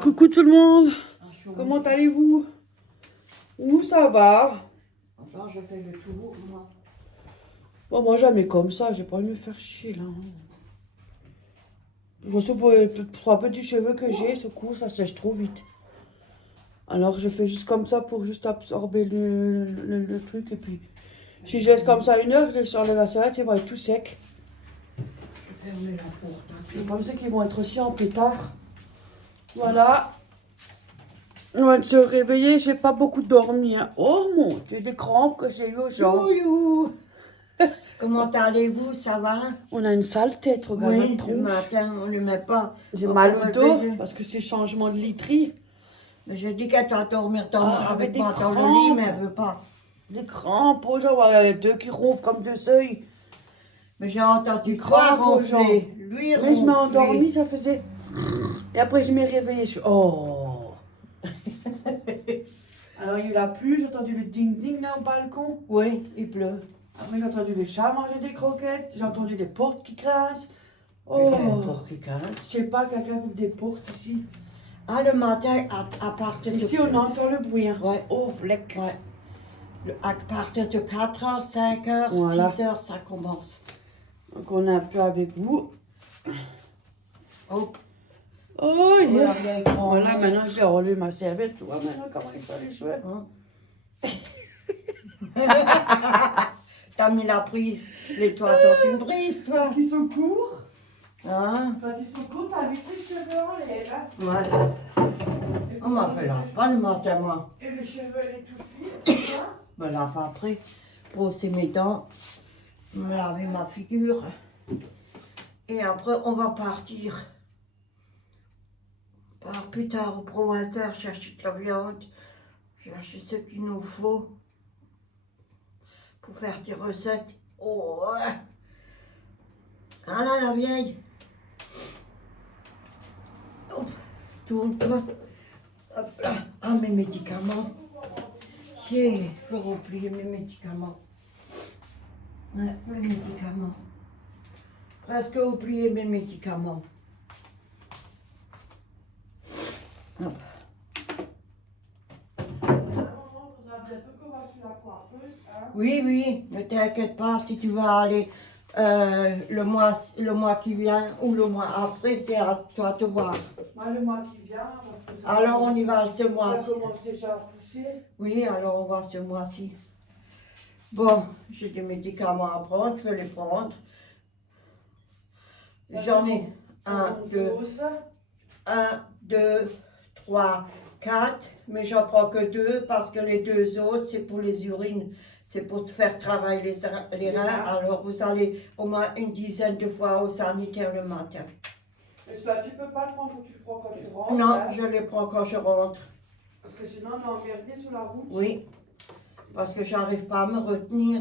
Coucou tout le monde, comment allez-vous? Nous ça va. Enfin, je fais le tour, moi. Bon, moi jamais comme ça, j'ai pas envie de me faire chier là. Je sais pour les trois petits cheveux que j'ai, ce coup ça sèche trop vite. Alors je fais juste comme ça pour juste absorber le truc et puis si je laisse comme ça 1 heure, je laisse enlever la salade, ils vont être tout secs. Je vais fermer la porte. Je pense qu'ils vont être aussi en pétard. Voilà. On va se réveiller, j'ai pas beaucoup dormi. Hein. Oh mon Dieu, des crampes que j'ai eu aux jambes. Youhou. Comment allez-vous? Ça va? On a une sale tête, regarde Oui, notre tronche. le matin, on ne met pas. J'ai on mal va au dos réveiller. parce que c'est changement de literie. Mais je dis qu'elle t'a dormir avec des moi dans le lit, crampes. mais elle veut pas. Des crampes aux jambes, il y a les deux qui ronflent comme deux seuils. Mais j'ai entendu Des toi crampes aux ronfler. Lui Oui, je m'ai ronfler. endormie, ça faisait... Et après je m'ai réveillée, je suis... Oh. Alors il a plu, j'ai entendu le ding-ding là au balcon. Oui, il pleut. Après j'ai entendu les chats manger des croquettes, j'ai entendu des portes qui grincent. Mais Oh. quel porc qui casse. Je sais pas, quelqu'un ouvre des portes ici. Ah, le matin, à partir de... Ici on entend le bruit. Hein. Ouais. Oh, flec. Ouais. À partir de 4h, 5h, Voilà. 6h, ça commence. Donc on est un peu avec vous. Oh, Oh, yeah. yeah. Voilà, maintenant j'ai relevé ma serviette. Tu vois maintenant comment il fait les cheveux. T'as mis la prise, les toits dans une prise, toi. Ils sont courts. Hein? Quand ils sont courts, t'as vite les cheveux en l'air. Hein. Ouais. On m'appelle pas le matin, moi. Et les cheveux, les tout fils. Me lave après, brosser mes dents, me laver ma figure. Et après, on va partir. Plus tard au promoteur, chercher de la viande, chercher ce qu'il nous faut pour faire des recettes. Oh, ouais. Ah là, la vieille. Hop, tourne-toi. Hop là. Ah, mes médicaments. J'ai oublié mes médicaments. Ouais, mes médicaments. Presque oublié mes médicaments. Hop. Oui, oui, ne t'inquiète pas, si tu vas aller le mois qui vient ou le mois après, c'est à toi de voir. Le mois qui vient. Alors on y va ce mois-ci. Ça commence déjà à pousser. Oui, alors on va ce mois-ci. Bon, j'ai des médicaments à prendre, je vais les prendre. J'en ai 1, 2, 3, 4, mais j'en prends que 2 parce que les 2 autres, c'est pour les urines, c'est pour te faire travailler les reins. Alors vous allez au moins une dizaine de fois au sanitaire le matin. Et toi, tu peux pas le prendre, tu le prends quand tu rentres. Non, hein. je les prends quand je rentre. Parce que sinon, on est emmerdé sur la route. Oui, parce que j'arrive pas à me retenir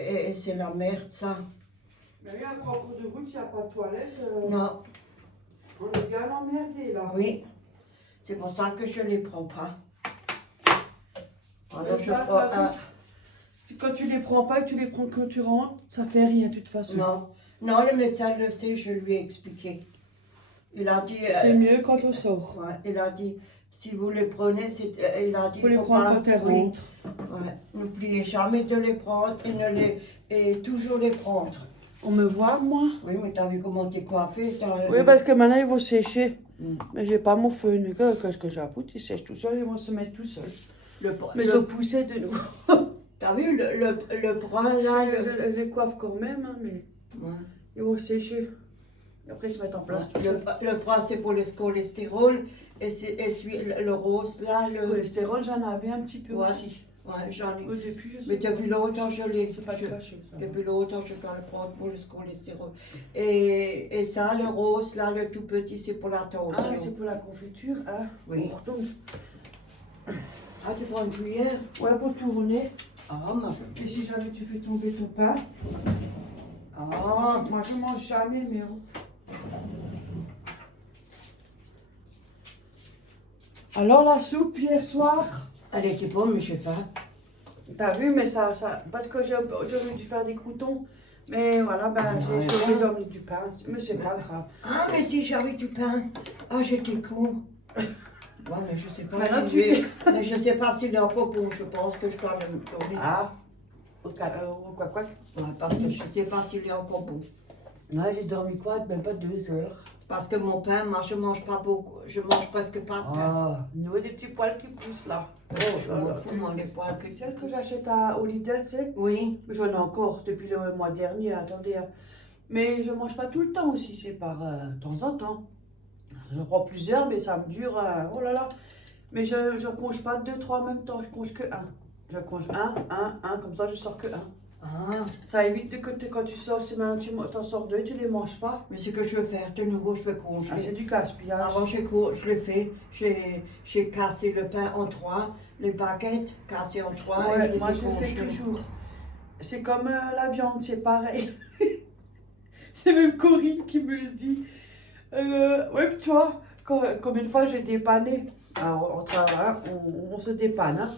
et c'est la merde ça. Mais oui, un concours de route, il n'y a pas de toilette. Non, On est bien emmerdé là. oui, c'est pour ça que je les prends pas. Alors Mais je ça, de prends toute façon, quand tu les prends pas et que tu les prends quand tu rentres, ça fait rien de toute façon. Non, non, le médecin le sait, je lui ai expliqué. Il a dit... C'est mieux quand on sort. Ouais, il a dit, si vous les prenez, il a dit... Faut les prendre quand tu oui, rentres. ouais, n'oubliez jamais de les prendre et toujours les prendre. On me voit, moi? Oui, mais t'as vu comment t'es coiffée? Oui, parce que maintenant ils vont sécher. Mm. Mais j'ai pas mon feu. Qu'est-ce que j'avoue, ils sèchent tout seuls, ils vont se mettre tout seuls. Mais ils ont poussé de nouveau. T'as vu le brun là? Je les coiffe quand même, hein, mais Ouais. ils vont sécher. Et après, ils se mettent en place. tout seuls. Le brun, c'est pour le cholestérol. Et le rose là, Le cholestérol, j'en avais un petit peu Ouais. aussi. Ouais, j'en ai. Au début, je sais Mais pas. depuis longtemps, je l'ai. C'est pas caché. Ça. Depuis longtemps, je dois le prendre pour le cholestérol. Et ça, le rose, là, le tout petit, c'est pour la tension. Ah, c'est pour la confiture, hein? Oui. On retourne. Ah, tu prends une cuillère? Ouais, pour tourner. Ah, moi, Et si jamais tu fais tomber ton pain. Ah, Moi, je mange jamais, mais. Alors, la soupe hier soir? elle était bonne, mais je sais pas. T'as vu, mais ça. Parce que j'aurais dû faire des croutons. Mais voilà, ben, Ouais. j'ai dormi du pain. Mais c'est pas grave. Ah, mais si j'avais du pain. Ah, j'étais con. Ouais, mais je sais pas Maintenant, si mais je sais pas s'il est encore bon. Je pense que je dois le donner. Ah, quoi. Ouais, parce que je sais pas s'il est encore bon. Ouais, j'ai dormi quoi? Même pas 2 heures. Parce que mon pain, moi, je mange pas beaucoup. Je mange presque pas de pain. Ah, nous avons des petits poils qui poussent là. Oh, je là, m'en là. fous, moi, les poils que Celle que j'achète au Lidl, tu sais. Oui. J'en ai encore depuis le mois dernier, attendez. Hein. Mais je mange pas tout le temps aussi, c'est par temps en temps. J'en prends plusieurs, mais ça me dure, oh là là. Mais je ne conge pas 2, 3 en même temps, je conge que un. Je conge un, comme ça je sors que un. Ah, Ça évite que quand tu sors, si maintenant tu t'en sors 2, tu les manges pas. mais ce que je veux faire, de nouveau, je vais Ah, congeler. c'est du gaspillage. Avant, je l'ai fait. J'ai cassé le pain en 3, les baguettes cassées en 3 et je Ouais, les moi ai je fais congelées. toujours. C'est comme la viande, c'est pareil. C'est même Corinne qui me le dit. Ouais, toi, combien de fois j'ai dépanné. Alors, on travaille, hein, on se dépanne. Hein.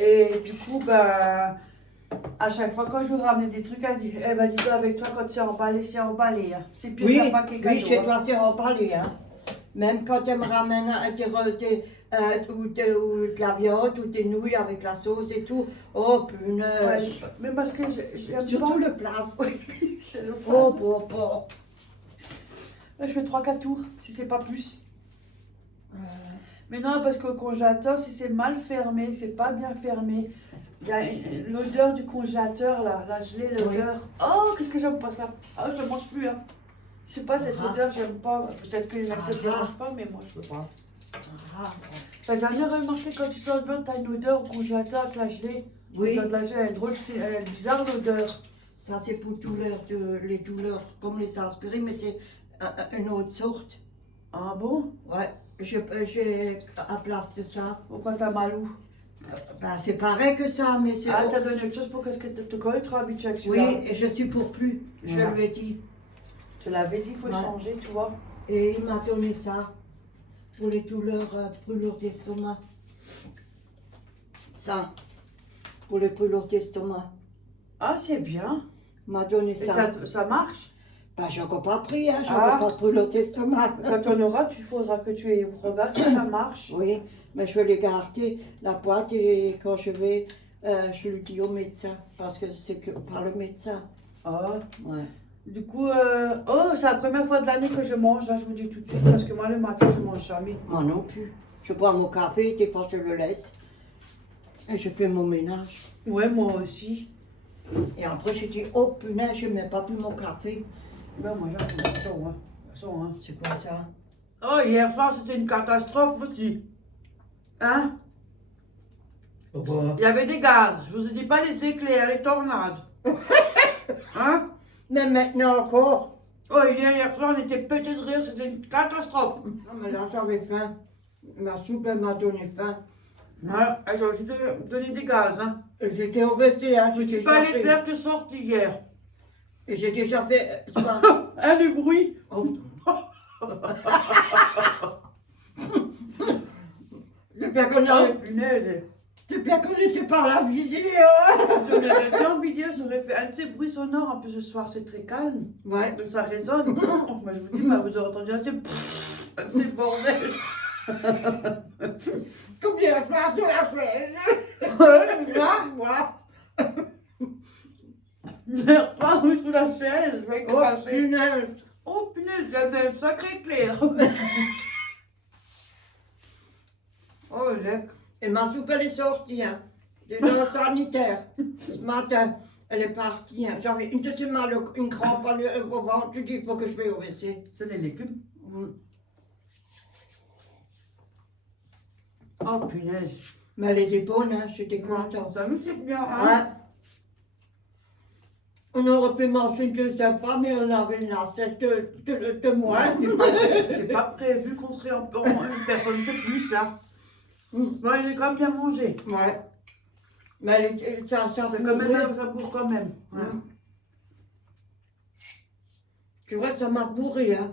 Et du coup, ben, à chaque fois quand je vous ramenais des trucs, elle dit, eh ben, dis-toi avec toi, quand c'est emballé. Hein. C'est pire Oui, qu'un paquet oui, cadeau. chez Hein. toi, c'est emballé, hein. Même quand elle me ramène ou de la viande ou des nouilles avec la sauce et tout. Oh, Ouais, punaise. mais parce que j'aime Surtout pas. le place. Oui, c'est le fun. Oh, bon. Là, je fais 3-4 tours, si c'est pas plus. Mais non, parce qu'au congélateur, si c'est mal fermé, c'est pas bien fermé, il y a l'odeur du congélateur, là, la gelée, l'odeur. Oh, qu'est-ce que j'aime pas ça. Ah, je mange plus, hein. Je sais pas, cette odeur, j'aime pas. Peut-être que les mecs ne dérangent pas, mais moi, je peux pas. T'as jamais remarqué quand tu sors de bain, t'as une odeur au congélateur avec la gelée? Oui. L'odeur de la gelée, elle est drôle, elle est bizarre, l'odeur. Ça, c'est pour les douleurs comme les aspirines, mais c'est une autre sorte. Ah bon? Ouais, j'ai à place de ça. Pourquoi t'as mal où? Ben, c'est pareil que ça, mais c'est. Ah, t'as donné quelque chose pour que ton corps est trop habitué avec celui-là. Oui, et je supporte plus, je Ouais. lui ai dit. Je l'avais dit, il faut Ouais. changer, tu vois. Et il m'a donné ça pour les douleurs, brûlures d'estomac. Ça, pour les brûlures d'estomac. Ah, c'est bien. Il m'a donné Et ça. ça marche? Ben, j'ai encore pas pris, hein, j'ai Ah. encore pas de brûlures d'estomac. Quand on aura, il faudra que tu regardes si ça marche. Oui, mais je vais les garder, la boîte, et quand je vais, je le dis au médecin, parce que c'est que par le médecin. Ah. Ouais. Du coup, oh, c'est la première fois de l'année que je mange, là, je vous dis tout de suite, parce que moi, le matin, je mange jamais. Moi non plus. Je bois mon café, des fois je le laisse. Et je fais mon ménage. Ouais, moi aussi. Et après, je dis, oh punaise, je n'ai pas bu mon café. Ben, moi, j'aime ça, hein. Hein. C'est quoi ça? Oh, hier soir, c'était une catastrophe aussi. Hein? Il y avait des gaz, je vous ai dit pas les éclairs, les tornades. Hein? Mais maintenant encore. Oh, hier soir, on était pétés de rire, c'était une catastrophe. Non, mais là, j'avais faim. Ma soupe, elle m'a donné faim. Ouais, elle a aussi donné des gaz, hein. Et j'étais au WC, hein, j'ai déjà Pas les fait. plaires que sorti hier. Et j'ai déjà fait. Hein, le bruit. Oh. C'est bien qu'on Oh, avait. punaise. C'est bien qu'on était par la vidéo. Si on avait été en vidéo, j'aurais fait un de ces bruits sonores. En plus, ce soir, c'est très calme. Ouais. Donc, ça résonne. Moi, je vous dis, bah, vous aurez entendu un de ces bordel. Combien de fois tu l'as fait? Moi. Merde, pas oui, sous la chaise, je vais Oh cracher. punaise. Oh, punaise, il y avait un sacré éclair. Oh, lec. Et ma soupe, elle est sortie, hein. Déjà au sanitaire. Ce matin, elle est partie, hein. J'avais une deuxième mal, une crampe au ventre. Je dis, il faut que je vais au WC. C'est des légumes. Oh, punaise. Mais elle était bonne, hein. J'étais contente. Ça me fait bien, hein. Ouais. On aurait pu manger une deuxième fois, mais on avait une assiette de moins. C'était pas prévu qu'on serait en une personne de plus, là. Ouais, il est quand même bien mangé. Ouais. Mais elle était, ça C'est quand bourrait. même, ça bourre quand même. Ouais. Tu vois, ça m'a bourré, hein.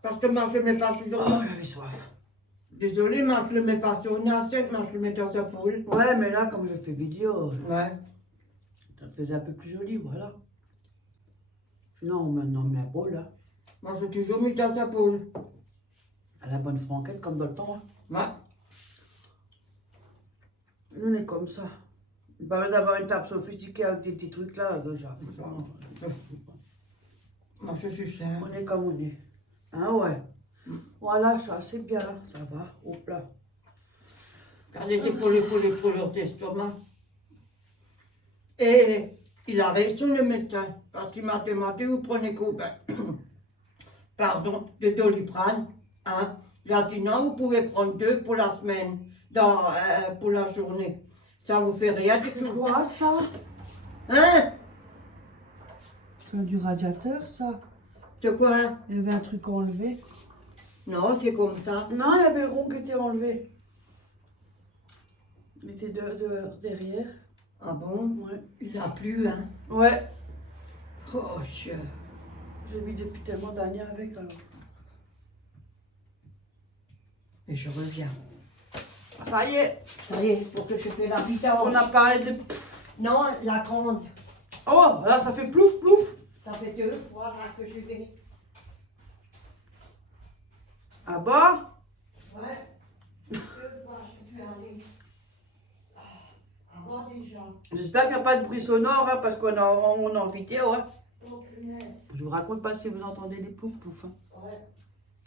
Parce que moi, je n'aimais pas toujours. Oh, j'avais soif. Désolée, mais je le mets pas sur une assiette, mais je le mets dans un poule. Ouais, mais là, comme je fais vidéo, Ouais. ça faisait un peu plus joli, voilà. Sinon, on met un bol, là. Moi, j'ai toujours mis dans un poule. À la bonne franquette, comme dans le temps. Hein. Ouais. Nous, on est comme ça. Pas d'avoir une table sophistiquée avec des petits trucs là, déjà. Moi, je suis ça. On est comme on est. Ah ouais. Voilà, ça c'est bien, ça va. Hop là. Regardez pour leur d'estomac. Et il a réussi le médecin, parce qu'il m'a demandé, vous prenez combien pardon, de Doliprane. Hein? Il a dit non, vous pouvez prendre 2 pour la semaine, pour la journée. Ça vous fait rien du C'est tout. quoi ça? Hein? C'est du radiateur ça. De quoi? Il y avait un truc enlevé. Non, c'est comme ça. Non, il y avait le rond qui était enlevé. Il était derrière. Ah bon? Ouais. Il a plu, hein? Ouais. Oh, je... Je vis depuis tellement d'années avec alors. Et je reviens. Ça y est. Ça y est, pour que je fais la vidange. On a parlé de. Non, la grande. Oh, là ça fait plouf plouf. Ça fait 2 fois là que je vais. Ah bah? Ouais. 2 fois je suis allée. Avant les gens. J'espère qu'il n'y a pas de bruit sonore hein, parce qu'on est en vidéo. Hein. Oh punaise. Je vous raconte pas si vous entendez les plouf plouf. Hein. Ouais.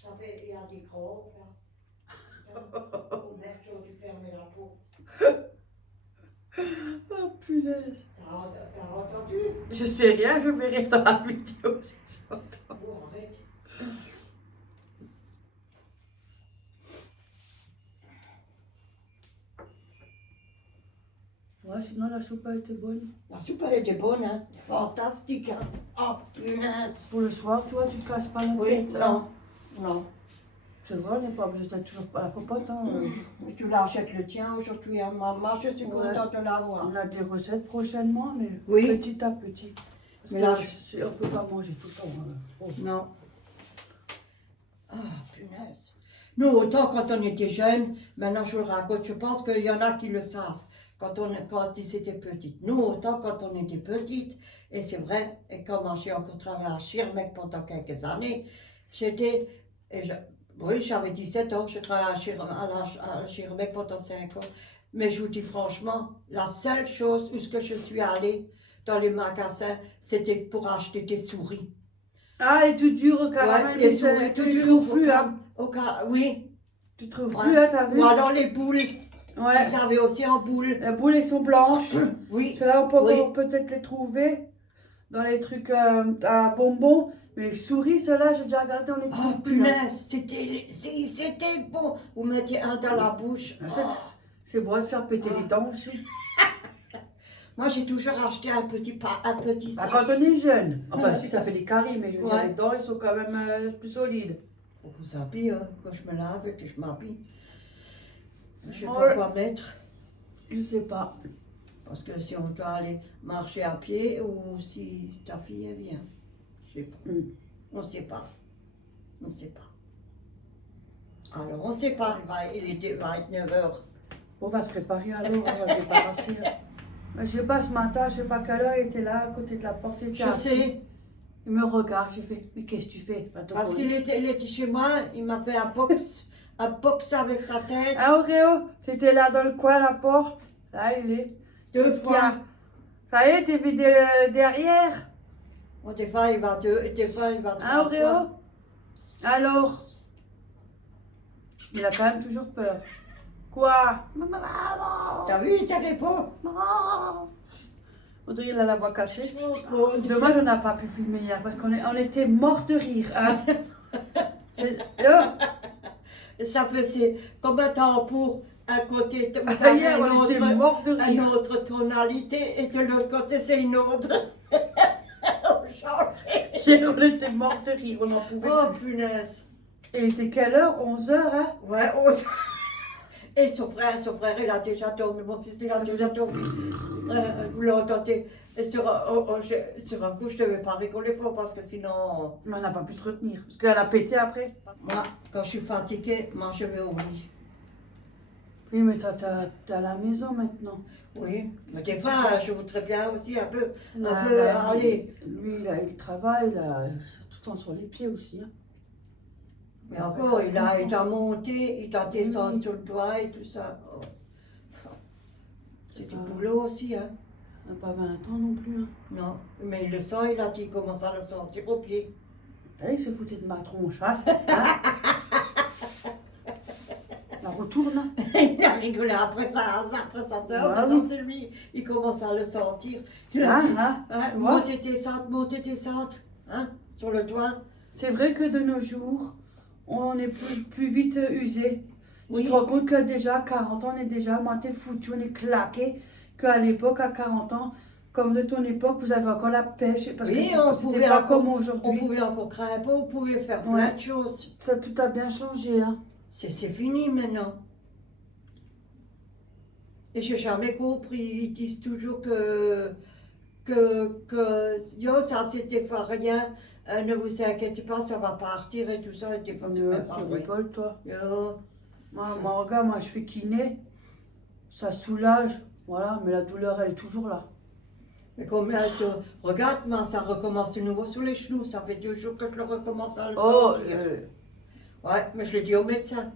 Ça fait, il y a des gros là. Oh merde, j'aurais dû fermer la porte. Oh punaise. T'as entendu? Je sais rien, je verrai dans la vidéo si j'entends. Oh, arrête. Ouais, sinon la soupe a été bonne. La soupe elle était bonne, hein? Fantastique, hein? Oh punaise. Pour le soir, toi, tu te casses pas la Oui, tête. hein. non. Non. C'est vrai, on n'est pas obligé d'être toujours pas la popote. Hein. Tu l'achètes le tien aujourd'hui, hein, maman, je suis Ouais. contente de l'avoir. On a des recettes prochainement, mais Oui. petit à petit. Parce Mais que là, on ne peut pas manger tout le temps. Hein. Oh. Non. Ah, punaise. Nous, autant quand on était jeunes, maintenant je le raconte, je pense qu'il y en a qui le savent, quand ils étaient petites. Nous, autant quand on était petites, et c'est vrai, et comme j'ai encore travaillé à Schirmeck pendant quelques années, oui, j'avais 17 ans, je travaillais à Schirmeck pendant 5 ans. Mais je vous dis franchement, la seule chose où ce que je suis allée dans les magasins, c'était pour acheter des souris. Ah, et tout dur au caramel, Ouais, les souris, tu tout ne dur trouves plus, hein. Oui. Tu trouves Ouais. plus, hein, t'as vu? Ou alors les boules. Ouais. Ils avaient aussi en boule. Les boules, elles sont blanches. Oui. Ceux-là, on peut Oui. encore peut-être les trouver dans les trucs à bonbons. Mais les souris, ceux-là, j'ai déjà regardé, on les Oh trouve plus. Hein. punaise, c'était bon. Vous mettiez un dans la bouche. Ça, c'est bon de faire péter les dents aussi. Moi, j'ai toujours acheté un petit Bah, sac. quand on est jeune. Enfin, Ouais. si, ça fait des caries, mais je veux dire, Ouais. les dents, ils sont quand même plus solides. Faut vous habiller, hein, quand je me lave et que je m'habille. Je sais Ouais. pas quoi mettre. Je sais pas. Parce que si on doit aller marcher à pied ou si ta fille elle vient. Je sais pas. Mm. On sait pas. On sait pas. Alors, on sait pas. Va être 9h. On va se préparer alors, on va se débarrasser. Mais je sais pas, ce matin, je sais pas quelle heure, il était là, à côté de la porte. Il était Je assis. sais. Il me regarde, j'ai fait, mais qu'est-ce que tu fais? Parce qu'il était chez moi, il m'a fait un box avec sa tête. Ah, Auréo, c'était là dans le coin, la porte. Là, il est. 2 fois. Ça y est, t'es vidé derrière. Bon, des fois, il va 2, et des fois, il va 3 Hein, Auréo? fois. Alors? Il a quand même toujours peur. Quoi? Maman! T'as vu, il te répond. Maman! On dirait qu'il a la voix cassée. Oh, Dommage, on n'a pas pu filmer hier parce on était morts de rire. Hein? Oh, ça faisait combien de temps pour un côté, vous ah, avez hier, on était morts de une rire. autre tonalité et de l'autre côté, c'est une autre. On changeait. Hier, on était morts de rire, on en pouvait Oh, plus. punaise. Et il était quelle heure? 11h, hein? Ouais, et son frère, il a déjà dormi, mon fils, il a déjà dormi. Vous l'entendez. Et sur un coup, je ne devais pas rigoler pas parce que sinon, Mais on n'a pas pu se retenir. Parce qu'elle a pété après. moi, quand je suis fatiguée, moi, je vais au lit. Oui, mais toi, t'es à la maison maintenant. Oui, mais des fois, je voudrais bien aussi un peu Là, aller. lui, il travaille, là, tout le temps sur les pieds aussi. Hein. Mais Après, encore, ça se il comprend. a monté, il a descendu Oui. sur le toit et tout ça. Oh. C'est du Ah. boulot aussi, hein. On n'a pas 20 ans non plus. Hein. Non, mais il le sent, il a dit, il commence à le sentir au pied. Eh, il se foutait de ma tronche, hein. La retourne. Hein. Il a rigolé après sa soeur, Ah maintenant oui. c'est lui, il commence à le sentir. Il a dit, hein, tu vois. monte et descends, hein, sur le toit. C'est vrai que de nos jours, on est plus vite usé. Oui. Tu te rends compte que déjà à 40 ans, on est déjà moitié foutu, on est claqué. Qu'à l'époque, à 40 ans, comme de ton époque, vous avez encore la pêche. Parce Oui, que on c'était pouvait pas encore- comme On aujourd'hui. pouvait encore grimper, on pouvait faire plein Ouais. de choses. Ça, tout a bien changé. Hein. C'est fini maintenant. Et j'ai jamais compris. Ils disent toujours yo, ça c'était pas rien. Ne vous inquiétez pas, ça va partir et tout ça. Et des fois, c'est même pas Tu vrai. rigoles, toi. Yo. Moi, regarde, moi, je fais kiné. Ça soulage. Voilà, mais la douleur, elle est toujours là. Mais combien regarde, moi, ça recommence de nouveau sur les genoux. Ça fait 2 jours que je le recommence à le Oh, sentir. Ouais, mais je l'ai dit au médecin.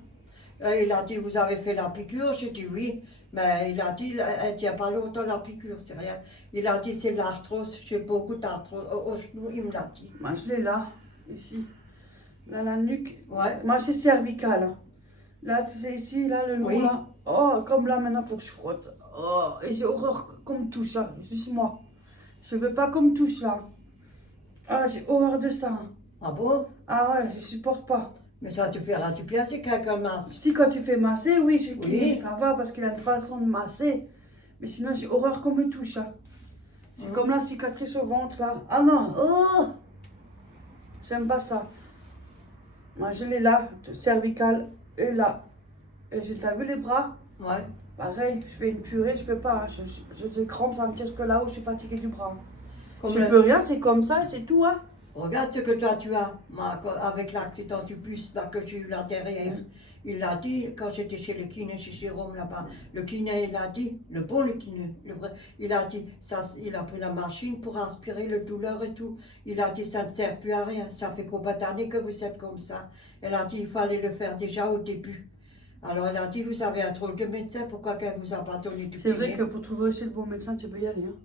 Il a dit, vous avez fait la piqûre? J'ai dit oui. Mais il a dit, elle tient pas longtemps la piqûre, c'est rien. Il a dit, c'est l'arthrose. J'ai beaucoup d'arthrose au genou, il me l'a dit. moi, je l'ai là, ici. Dans la nuque. Ouais. Moi, c'est cervical. Hein. Là, c'est ici, là, le long, Oui. là. Oh, comme là, maintenant, il faut que je frotte. Oh, et j'ai horreur qu'on me touche, ça. Juste moi. Je veux pas qu'on me touche, là. Ah, j'ai horreur de ça. Hein. Ah bon? Ah ouais, je supporte pas. Mais ça te fera du bien si quelqu'un masse. Si, quand tu fais masser, oui, Oui. ça va, parce qu'il a une façon de masser. Mais sinon, j'ai horreur qu'on me touche, hein. C'est comme la cicatrice au ventre, là. Ah non, oh! J'aime pas ça. Moi, je l'ai là, cervical, et là. Et t'as vu les bras? Ouais. Pareil, je fais une purée, je peux pas. Hein. J'ai des crampes, ça me tire que là où je suis fatiguée du bras. Comme Je le- peux rien, c'est comme ça, c'est tout. Hein. Regarde ce que toi tu as, moi, avec l'accident du bus là, que j'ai eu là derrière. Il l'a dit quand j'étais chez le kiné, chez Jérôme là-bas. Le kiné, il a dit, le kiné, le vrai, il a dit, ça, il a pris la machine pour aspirer le douleur et tout. Il a dit, ça ne sert plus à rien. Ça fait combien d'années que vous êtes comme ça? Elle a dit, il fallait le faire déjà au début. Alors elle a dit, vous avez un drôle de médecin, pourquoi qu'elle vous a pas donné du C'est kiné? vrai que pour trouver aussi le bon médecin, tu peux y aller. Hein.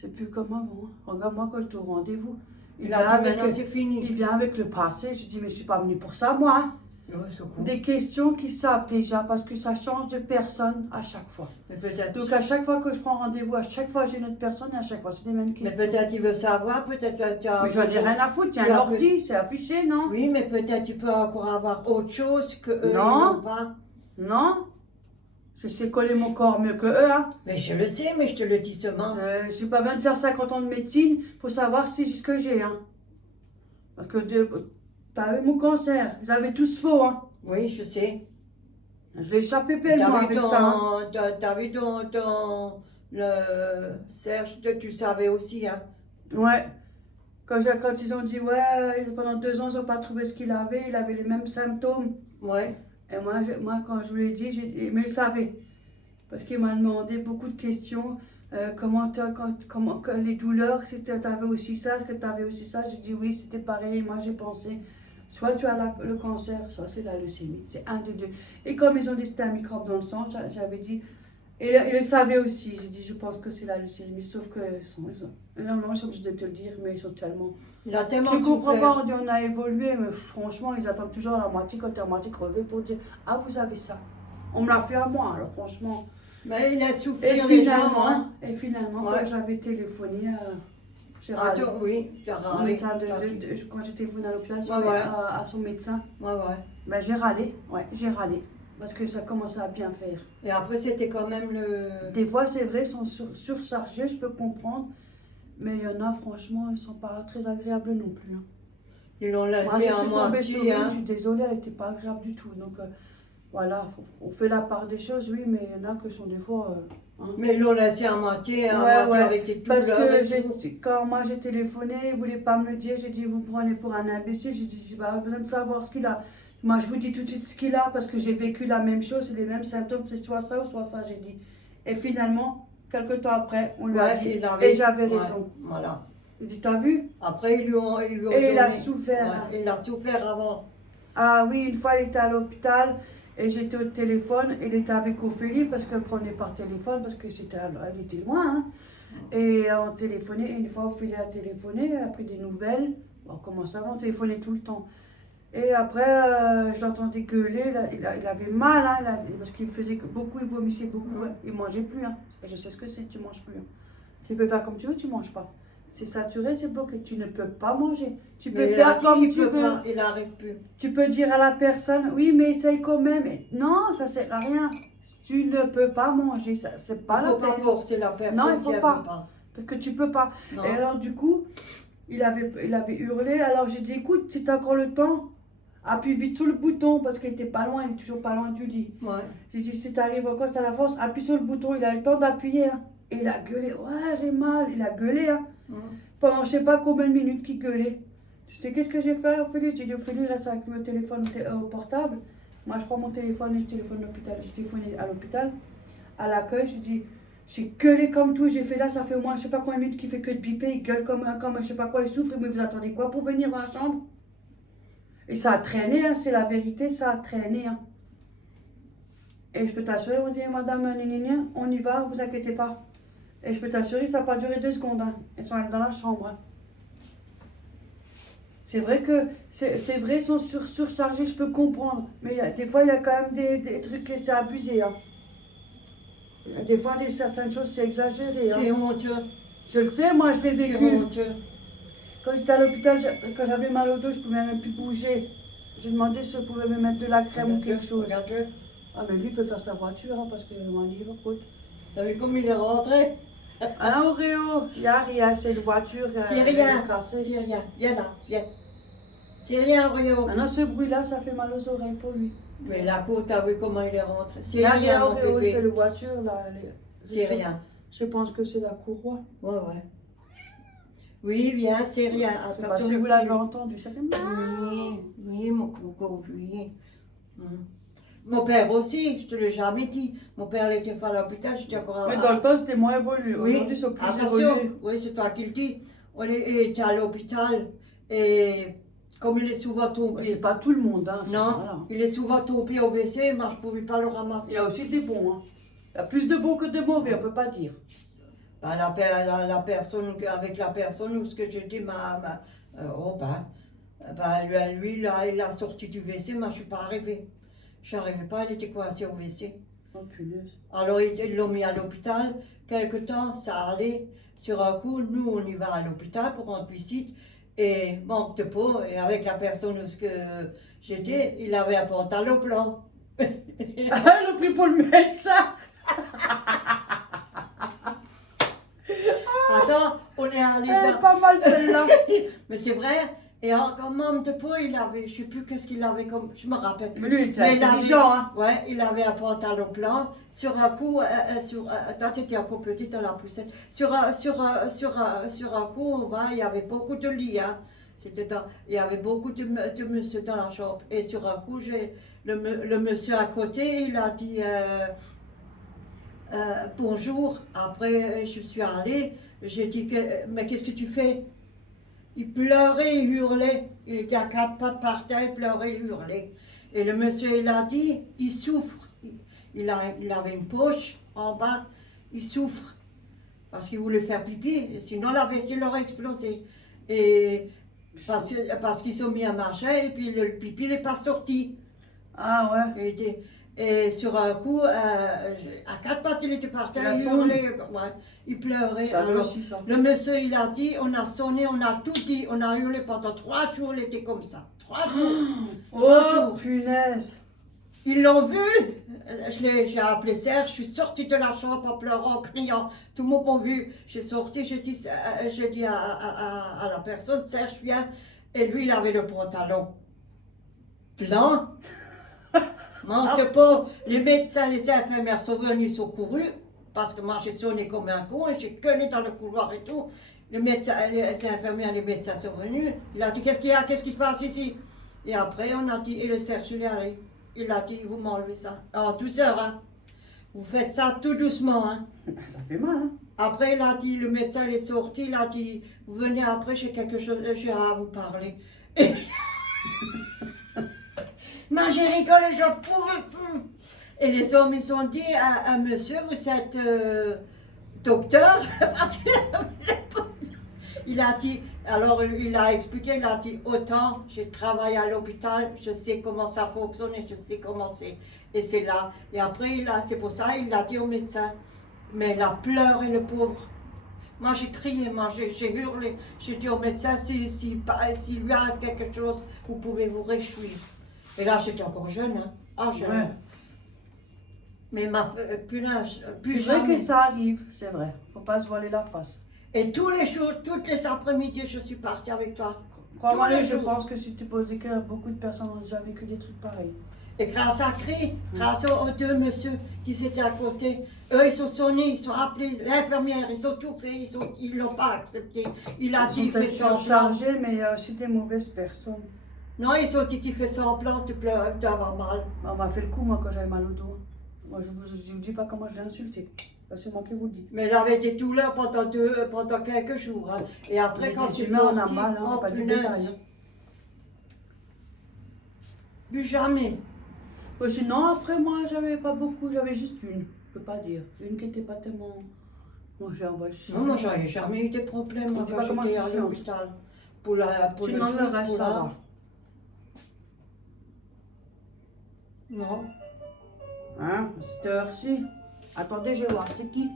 C'est plus comme avant. Hein. Regarde-moi quand j'étais au rendez-vous. Il a dit, maintenant c'est fini. Il vient avec le passé. Je dis, mais je suis pas venue pour ça, moi. Hein. Ouais, c'est cool. Des questions qu'ils savent déjà, parce que ça change de personne à chaque fois. Mais peut-être. Donc à chaque fois que je prends rendez-vous, à chaque fois j'ai une autre personne et à chaque fois c'est les mêmes Mais questions. peut-être il veut savoir, peut-être tu as. Mais j'en ai rien à foutre, tiens tu as l'ordi, c'est affiché, non? Oui, mais peut-être tu peux encore avoir autre chose que eux Non. n'ont pas. Non? Je sais coller mon corps mieux que eux, hein. Mais je le sais, mais je te le dis seulement. Je suis pas bien de faire 50 ans de médecine pour savoir si j'ai ce que j'ai, hein. Parce que t'as eu mon cancer, ils avaient tous faux, hein. Oui, je sais. Je l'ai échappé pleinement avec ça. Hein. T'as vu le Serge, tu savais aussi, hein. Ouais. Quand ils ont dit, ouais, pendant 2 ans, ils n'ont pas trouvé ce qu'il avait les mêmes symptômes. Ouais. Et moi, quand je vous l'ai dit, mais il savait. Parce qu'il m'a demandé beaucoup de questions. Comment les douleurs, si tu avais aussi ça, est-ce que tu avais aussi ça? J'ai dit oui, c'était pareil. Moi, j'ai pensé, soit tu as le cancer, soit c'est la leucémie. C'est un des deux. Et comme ils ont dit que c'était un microbe dans le sang, j'avais dit. Et il le savait aussi. J'ai dit, je pense que c'est la leucémie. Sauf que non, ils sont obligés de te le dire, mais ils sont tellement. Il a tellement Je comprends souffert. pas, on a évolué, mais franchement, ils attendent toujours la moitié quand t'es à moitié crevé pour dire, ah, vous avez ça. On me l'a fait à moi, alors franchement. Mais il a Et souffert légèrement. finalement, Ouais. quand j'avais téléphoné, j'ai Ah, râlé. oui, tu as Au râlé. médecin quand j'étais venue à l'hôpital, Ouais. à son médecin, Ouais, ouais. ben, j'ai râlé, j'ai râlé. Parce que ça commençait à bien faire. Et après, c'était quand même le. Des fois, c'est vrai, ils sont surchargés, je peux comprendre. Mais il y en a, franchement, ils sont pas très agréables non plus. Hein. Ils l'ont Moi, laissé je en suis tombée sur moitié, une, hein. je suis désolée, elle n'était pas agréable du tout. Donc, voilà, on fait la part des choses, oui, mais il y en a qui sont des fois... hein. Mais ils l'ont laissé en moitié, Ouais. avec des Parce douleurs que et tout. quand moi j'ai téléphoné, ils ne voulaient pas me le dire, j'ai dit vous me prenez pour un imbécile, j'ai dit j'ai pas besoin de savoir ce qu'il a. Moi, je vous dis tout de suite ce qu'il a parce que j'ai vécu la même chose, c'est les mêmes symptômes, c'est soit ça ou soit ça, j'ai dit. Et finalement, quelques temps après, on lui a dit, et j'avais raison. Voilà. Il dit, t'as vu? Après, ils lui ont Et donné. il a souffert. Ouais, il a souffert avant. Ah oui, une fois, il était à l'hôpital et j'étais au téléphone. Il était avec Ophélie parce qu'elle prenait par téléphone parce que elle était loin. Hein. Et on téléphonait. Et une fois, Ophélie a téléphoné, elle a pris des nouvelles. Bon, comment ça va, on téléphonait tout le temps. Et après, je l'entendais gueuler. Il avait mal hein, parce qu'il faisait beaucoup, il vomissait beaucoup. Hein. Il ne mangeait plus. Hein. Je sais ce que c'est, tu ne manges plus. Hein. Tu peux faire comme tu veux, tu ne manges pas. C'est saturé, c'est bloqué. Tu ne peux pas manger. Tu peux faire comme tu veux. Il n'arrive plus. Tu peux dire à la personne, oui, mais essaye quand même. Non, ça ne sert à rien. Tu ne peux pas manger. C'est pas la peine. Il ne faut pas forcer la personne. Non, il ne faut si pas. Parce que tu ne peux pas. Non. Et alors, du coup, il avait hurlé. Alors, j'ai dit, écoute, si tu as encore le temps, appuie vite sur le bouton. Parce qu'il n'était pas loin. Il est toujours pas loin du lit. Ouais. J'ai dit, si tu arrives encore, si tu as la force, appuie sur le bouton. Il a le temps d'appuyer. Hein. Et il a gueulé. Ouais, j'ai mal. Il a gueulé. Hein. Pendant je sais pas combien de minutes qu'il gueulait. Tu sais qu'est-ce que j'ai fait, Ophélie? J'ai dit, Ophélie, reste avec le téléphone au portable. Moi, je prends mon téléphone et je téléphone l'hôpital. J'ai téléphoné à l'hôpital, à l'accueil. J'ai gueulé comme tout. J'ai fait là, ça fait au moins je sais pas combien de minutes qu'il fait que de piper. Il gueule comme je sais pas quoi, il souffre. Mais vous attendez quoi pour venir dans la chambre? Et ça a traîné, hein, c'est la vérité, ça a traîné. Hein. Et je peux t'assurer, on dit, madame, on y va, vous inquiétez pas. Et je peux t'assurer que ça n'a pas duré 2 secondes. Hein. Ils sont allés dans la chambre. Hein. C'est vrai que ils sont surchargés, je peux comprendre. Mais des fois, il y a quand même des trucs qui sont abusés. Hein. Des fois, certaines choses, c'est exagéré. Hein. C'est honteux. Je le sais, moi, je l'ai vécu. C'est honteux. Quand j'étais à l'hôpital, quand j'avais mal au dos, je ne pouvais même plus bouger. J'ai demandé si on pouvait me mettre de la crème ou quelque chose. Regarde-le. Ah, mais lui, il peut faire sa voiture, hein, parce que mon livre coûte. T'as vu comme il est rentré? Ah, Auréo, il n'y a rien, c'est une voiture. C'est rien. C'est rien. Viens là, viens. C'est rien, Rio. Maintenant, ce bruit-là, ça fait mal aux oreilles pour lui. Mais la côte, t'as vu comment il est rentré? C'est Là, rien, mon Auréo, bébé. c'est la voiture, là. C'est rien. Je pense que c'est la courroie. Ouais, ouais. Oui, viens, c'est rien. Je sais pas Attention. si vous l'avez entendu, ça fait mal. Oui, oui, mon coco, oui. Mon père aussi, je te l'ai jamais dit. Mon père, il était fait à l'hôpital, j'étais encore Mais dans le temps, c'était moins évolué. Oui, Aujourd'hui, c'est plus attention, évolué. oui, c'est toi qui le dis. Il était à l'hôpital et comme il est souvent Ouais, tombé. c'est pas tout le monde, hein. Non, Voilà. il est souvent tombé au WC, mais je ne pouvais pas le Il ramasser. y a aussi des bons, hein. Il y a plus de bons que de mauvais, on peut pas dire. Ben, la personne, avec la personne où ce que j'ai dit, lui, il a sorti du WC, mais je ne suis pas arrivée. Je n'arrivais pas, il était coincé au WC. Oh, punaise. Alors ils l'ont mis à l'hôpital, quelque temps, ça allait. Sur un coup, nous, on y va à l'hôpital pour rendre visite. Et manque de peau, et avec la personne où ce que j'étais, il avait un pantalon blanc. Elle a pris pour le médecin. Attends, on est allé Elle est dans... pas mal celle-là. Mais c'est vrai, et encore manque de peau, il avait, je sais plus qu'est-ce qu'il avait comme, je me rappelle plus. Mais lui, il était Mais il intelligent, hein. Ouais, il avait un pantalon blanc. Sur un coup, toi tu étais encore petite dans la poussette. Sur un coup, on va, il y avait beaucoup de lits. Hein. Il y avait beaucoup de monsieur dans la chambre. Et sur un coup, le monsieur à côté, il a dit bonjour. Après, je suis allée. J'ai dit, mais qu'est-ce que tu fais? Il pleurait, il hurlait. Il était à 4 pattes par terre, il pleurait, il hurlait. Et le monsieur, il a dit, il souffre. Il avait une poche en bas, il souffre. Parce qu'il voulait faire pipi, sinon la vessie aurait explosé. Et parce qu'ils sont mis à marcher, et puis le pipi n'est pas sorti. Ah ouais. Et sur un coup, à 4 pattes, il était par terre, il hurlait, ouais, il pleurait. Alors, Aussi, ça. le monsieur, il a dit, on a sonné, on a tout dit, on a hurlé pendant 3 jours, il était comme ça. 3 jours. Oh, punaise. Ils l'ont vu. J'ai appelé Serge, je suis sortie de la chambre en pleurant, en criant. Tout le monde m'a vu. J'ai sorti, j'ai dit à la personne, Serge, viens. Et lui, il avait le pantalon blanc. Manque pas. Les médecins, les infirmières sont venus, sont courus. Parce que moi, j'ai sonné comme un con et j'ai gueulé dans le couloir et tout. Les médecins, les infirmières, les médecins sont venus. Il a dit, qu'est-ce qu'il y a? Qu'est-ce qui se passe ici? Et après, on a dit, et le Serge, il est allé. Il a dit, vous m'enlevez ça. En douceur, hein. Vous faites ça tout doucement, hein. Ça fait mal, hein. Après, il a dit, le médecin il est sorti, il a dit, vous venez après, j'ai quelque chose, j'ai à vous parler. Et... Moi, j'ai rigolé, j'en pouvais plus. Et les hommes, ils ont dit à monsieur, vous êtes docteur? Parce que il a dit, alors il a expliqué, il a dit, autant j'ai travaillé à l'hôpital, je sais comment ça fonctionne et je sais comment c'est. Et c'est là. Et après, c'est pour ça, il a dit au médecin. Mais il a pleuré, le pauvre. Moi, j'ai crié, moi, j'ai hurlé. J'ai dit au médecin, si lui arrive quelque chose, vous pouvez vous réjouir. Et là, j'étais encore jeune, hein. Ah, jeune. Ouais. Mais plus C'est vrai jamais. que ça arrive, c'est vrai. Faut pas se voiler la face. Et tous les jours, toutes les après-midi, je suis partie avec toi. Crois-moi, Tous les je jours. pense que si tu posais que beaucoup de personnes ont déjà vécu des trucs pareils. Et grâce à Cri, grâce aux deux messieurs qui étaient à côté, eux, ils sont sonnés, ils sont appelés l'infirmière, ils ont tout fait, ils l'ont pas accepté. Il a dit, il fait semblant. Chargé, mais il y a aussi des mauvaises personnes. Non, ils ont dit qu'il fait semblant, tu peux avoir mal. On m'a fait le coup, moi, quand j'avais mal au dos. Moi, je vous dis pas comment je l'ai insulté. C'est moi qui vous le dis. Mais j'avais des douleurs pendant quelques jours. Hein. Et après, Mais quand des c'est humains, on a sorti, mal, hein, oh pas du punaise. détail, hein. Plus jamais. Sinon, après, moi, j'avais pas beaucoup, j'avais juste une, je peux pas dire. Une qui était pas tellement. Moi, j'ai envoyé. Non, moi, j'avais jamais eu de problème moi, dis quand pas comment j'étais je à suis l'hôpital. Pour le Sinon, le truc, reste, pour ça la- va. Non. Hein, à cette heure-ci. Attendez, je vais voir, c'est qui?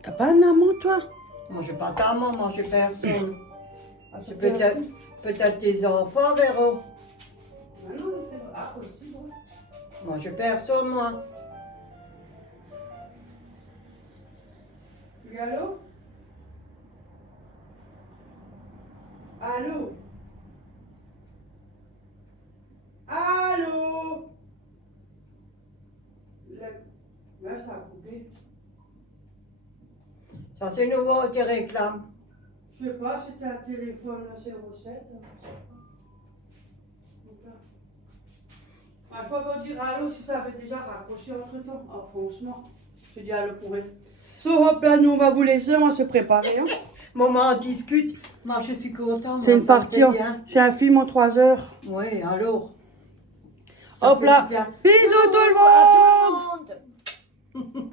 T'as pas un amant, toi? Moi, j'ai pas d'amant, moi, j'ai personne. À C'est cette heure-ci? peut-être tes enfants, Véro. Ah non, c'est vrai. Ah, aussi, bon. Moi, j'ai personne, moi. Oui, allô? Allô? Allô? Là, ça a coupé. Ça, c'est nouveau, tu réclames. Je sais pas, c'était un téléphone 07. Il faut qu'on dise allô si ça avait déjà raccroché entre temps. Ah, franchement, je dis allô pour elle. So, hop là, nous on va vous laisser, on va se préparer. Hein. Maman, on discute. Moi, je suis contente. C'est une partie, c'est un film en 3 heures. Oui, alors. Ça Hop fait là, du bien. bisous tout le monde! À tout le monde.